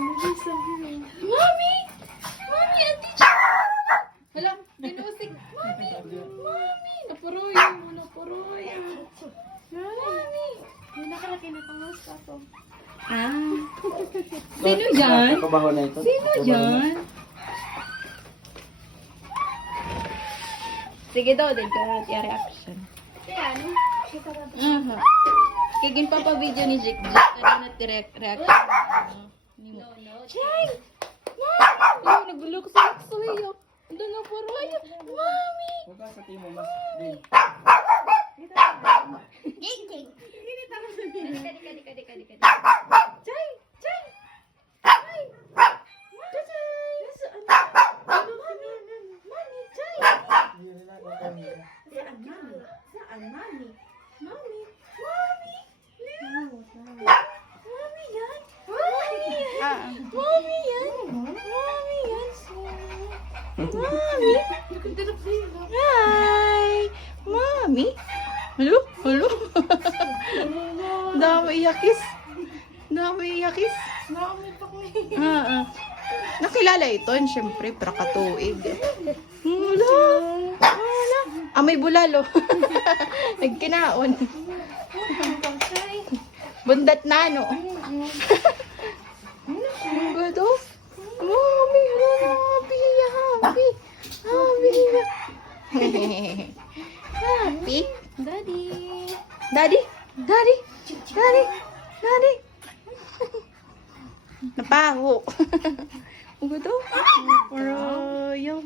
Mami! Mami, ati siya! Hala, binusig. Mami! Mami! Napuroyo mo, napuroyo. Mami! Hindi nakalaki na pangusta ko. Ah. Sino yan? Kabaho na ito. Sino yan? Sige daw, din ka natin reaction. Kaya ano? Kita ba? Aha. Kigin pa pa video ni Jik Jik. Ano na reaction? No, no. Chay! Mami! Ay, nagulok sa aksoy. Ando na puroyo. Mami! Huwag ka sa timo, mas. Din. Ging, ging. Dika. Chay! Chay! Chay! Mami, Chay! Saan mami? Saan mami? Mami! Mami! Mami yan! Mami yan! Mami yan! Mami yan! Mami! Hi! Mami! Hello? Hello? Dami iyakis. Dami iyakis. Mami pa ko. Nakilala ito, siyempre, prakatuig. Wala. Wala. May bulalo. Nagkinaon. Bundat na, no? Ang gado. Mami, happy, happy. Happy. Happy. Daddy. Daddy. Daddy. Daddy. Daddy. Napaho. Ang gado. Pero, yung...